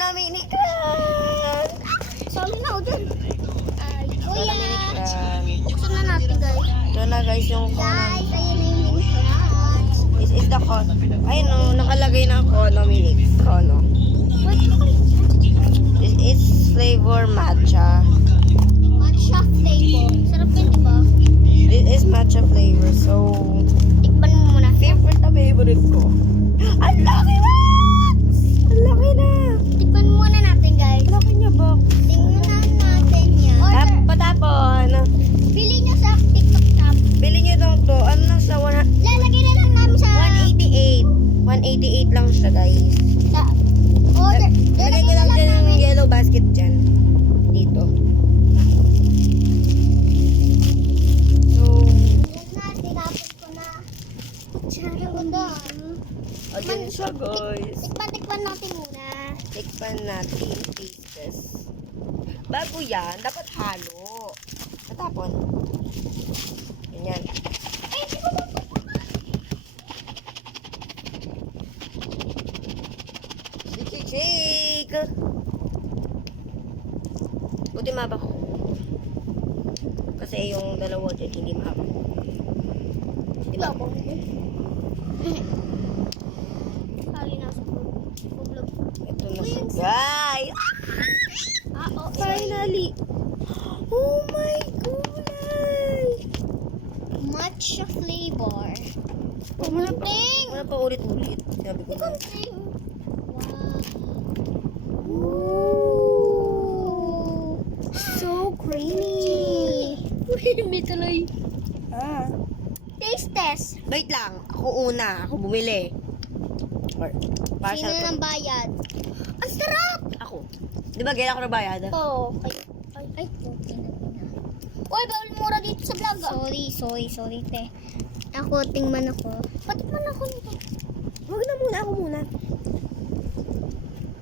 na mini crunch. Sali na ako dyan. Kuya, Mini crunch. buksan na natin guys. Ito na guys yung Guys, ayun na yung mini crunch. This is the cono. Ayun o, nakalagay na cono mini. Cono. Wait, This is flavor matcha. matcha flavor. Sarap yun, diba? This is matcha flavor. So, Tikman mo muna. favorite na favorite ko. Ang laki na! Ang laki na! Tikman muna natin guys. Ang laki niya ba? Tingnan natin yan. Order. Patapon. Bili nyo sa TikTok shop. Bili niyo daw to. Ano lang sa Lalagay na lang namin sa 188. 188 lang siya guys. sa order. Lagay ko lang dyan ng yellow basket dyan. Dito. So, Yan na, tinapos ko na. Charot doon. ayan siya guys. Tikman natin muna. Tikpan natin. Taste test. Bago yan, dapat halo. Patapon. Ganyan. Ay, hindi ko ba? Shake! Buti mabak ko. Kasi yung dalawa dyan hindi mabak. Di ba? Sali na sa vlog. Ito na siya guys. Oo. Finally! Oh my gulay! Matcha flavor. Wala Ting! pa ulit-ulit. Sabi ko na. Ting! Wow. Ooh! So creamy. Creamy tuloy. Ah. Taste test. Wait lang. Ako una. Ako bumili. Or, Sino partial ng bayad? Ang sarap! Ako. Di ba gaya ako na bayad? Oo. Ay, okay na. Uy, bawal mura dito sa vlog. Sorry, te. Ako, tingman ako. Patikman ako nito. Huwag na muna. Ako muna.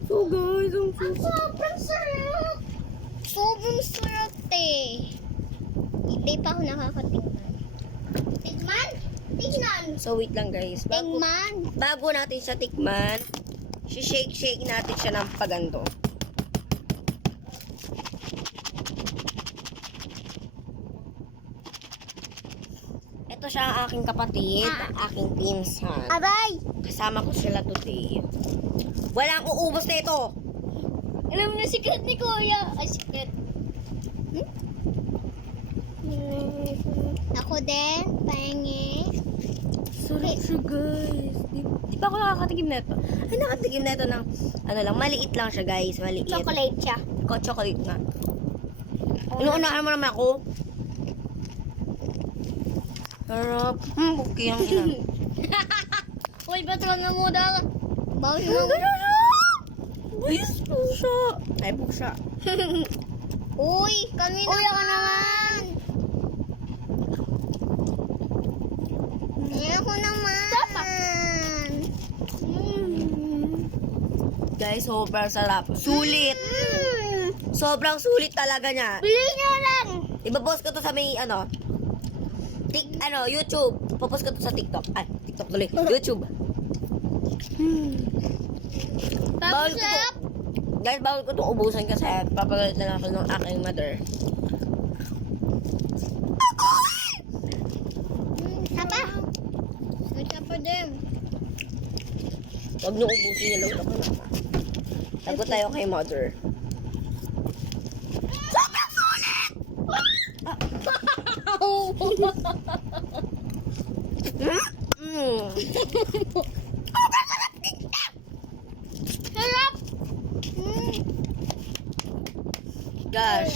So guys, ang Sobrang sarap! Sobrang sarap, te. Hindi pa ako nakakatingnan. Tingnan? Tingnan! So wait lang guys. Tingnan! Bago natin siya tikman, shake natin siya ng pagando. Ito siya ang aking kapatid, ang aking pinsan. Aray! Kasama ko sila today. Walang uubos na ito. Alam mo na secret ni Kuya. Ay, secret. Ako din, pahingi. Sarap siya guys. Di ba ako nakakatikim na ito? Ay, nakatikim na ito ng, ano lang, maliit lang siya guys. Maliit. Chocolate siya. Chocolate nga. Inuunahan mo naman ako. Sarap. Okay ang ina. Uy, ba't mga muda ka? Bawal mo. Buwis po siya. Ay, po siya. Uy, kami naman. Uy, ako naman. Ako naman. Guys, sobrang sarap. Sulit. Sobrang sulit talaga niya. Bili nyo lang. Ibapost ko to sa may, YouTube. Ibapost ko to sa TikTok. Ay, TikTok tuloy. YouTube. Bawal ko to. Sarap. Guys, bawal ko itong ubusan kasi papagalit na ako ng aking mother. Tapa. May tapa din. Huwag niyo ubusin niya lang ako na. Tago tayo kay mother. Sobrang sulit! Sarap. Gosh.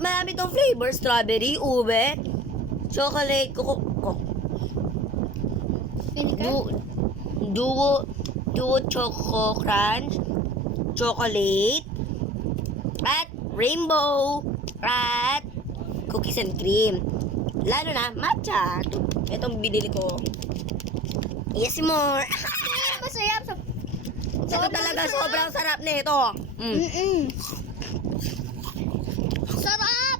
Marami tong flavor. Strawberry, ube, chocolate, duo choco crunch, chocolate, at rainbow, at cookies and cream. Lalo na, matcha. Itong binili ko. Yes, more. Masarap. Ito talaga, sobrang sarap nito. Sarap.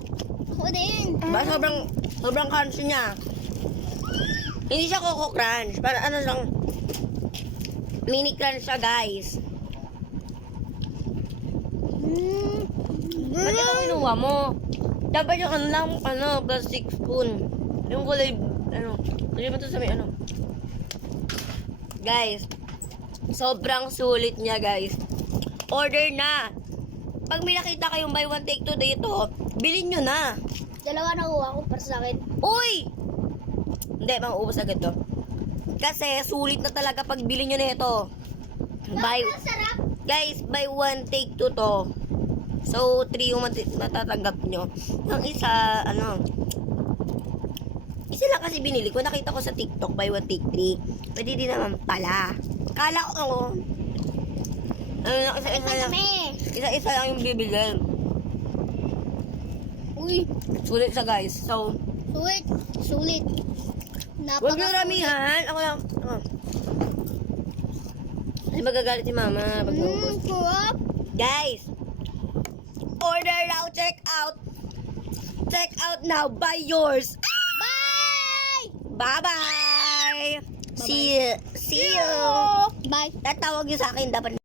Ako din. Diba, sobrang crunchy niya. Hindi siya Coco Crunch. Para ano lang, mini crunch siya, guys. Ba't ito kinuha mo? Dapat yung ano lang, plastic spoon. Yung kulay, ano ba ito sa may ano? Guys, sobrang sulit niya, guys. Order na. Pag may nakita kayong buy one take two dito, bilhin nyo na. Dalawa na kuha ko para sa akin. Uy! Hindi, mauubos agad to. Kasi sulit na talaga pag bilhin nyo na ito. Sarap. Guys, buy one take two to. So, 3 yung matatanggap nyo. Yung isa, isa lang kasi binili ko. Nakita ko sa TikTok, buy one take 3. Pwede din naman pala. Kala ko, isa-isa lang. Isa-isa lang yung bibili. Uy, Sulit siya, guys. So, sulit. huwag nyo ramihan. Ako lang. Ay, magagalit si mama pag naubos. Sarap. Guys, order now, check out. Check out now, buy yours. Bye! Bye-bye. See you. Bye. Tatawag nyo sa akin, dapat